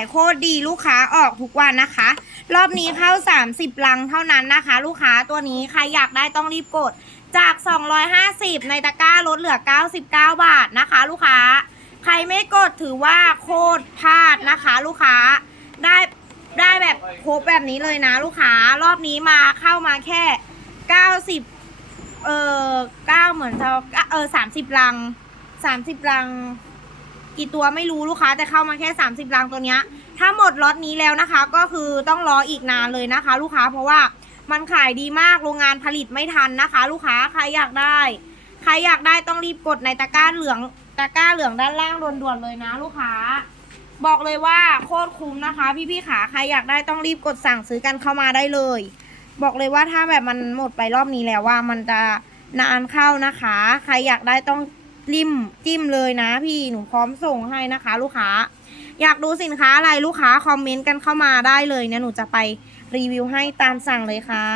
ายโคตรดีลูกค้าออกทุกวันนะคะ รอบนี้เข้า 30 ลังเท่านั้นนะคะ ลูกค้าตัวนี้ใครอยากได้ต้องรีบกด จาก 250 ในตะกร้าลดเหลือ 99 บาทนะคะ ลูกค้า ใครไม่กดถือว่าโคตรพลาดนะคะ ลูกค้าได้ได้แบบครบแบบนี้เลยนะลูกค้ารอบนี้มาเข้ามาแค่ 90 เออ9เหมือนจะเออ30 ลัง 30 ลัง กี่ตัวไม่รู้ลูกค้าแต่เข้ามาแค่ 30ลังตัวเนี้ย ถ้าหมดล็อตนี้แล้วนะคะ ก็คือต้องรออีกนานเลยนะคะ ลูกค้าเพราะว่ามันขายดีมากโรงงานผลิตไม่ทันนะคะ ลูกค้าใครอยากได้ ใครอยากได้ต้องรีบกดในตะกร้าเหลืองตะกร้าเหลืองด้านล่างด่วนๆเลยนะ ลูกค้า บอกเลยว่าโคตรคุ้มนะคะ พี่ๆขาใครอยากได้ต้องรีบกดสั่งซื้อกันเข้ามาได้เลย บอกเลยว่าถ้าแบบมันหมดไปรอบนี้แล้วว่ามันจะนานเข้านะคะ ใครอยากได้ต้อง ริมจิ้มเลยนะพี่หนูพร้อมส่งให้นะคะ ลูกค้า อยากดูสินค้าอะไรลูกค้าคอมเมนต์กันเข้ามาได้เลยเนี่ยหนูจะไปรีวิวให้ตามสั่งเลยค่ะ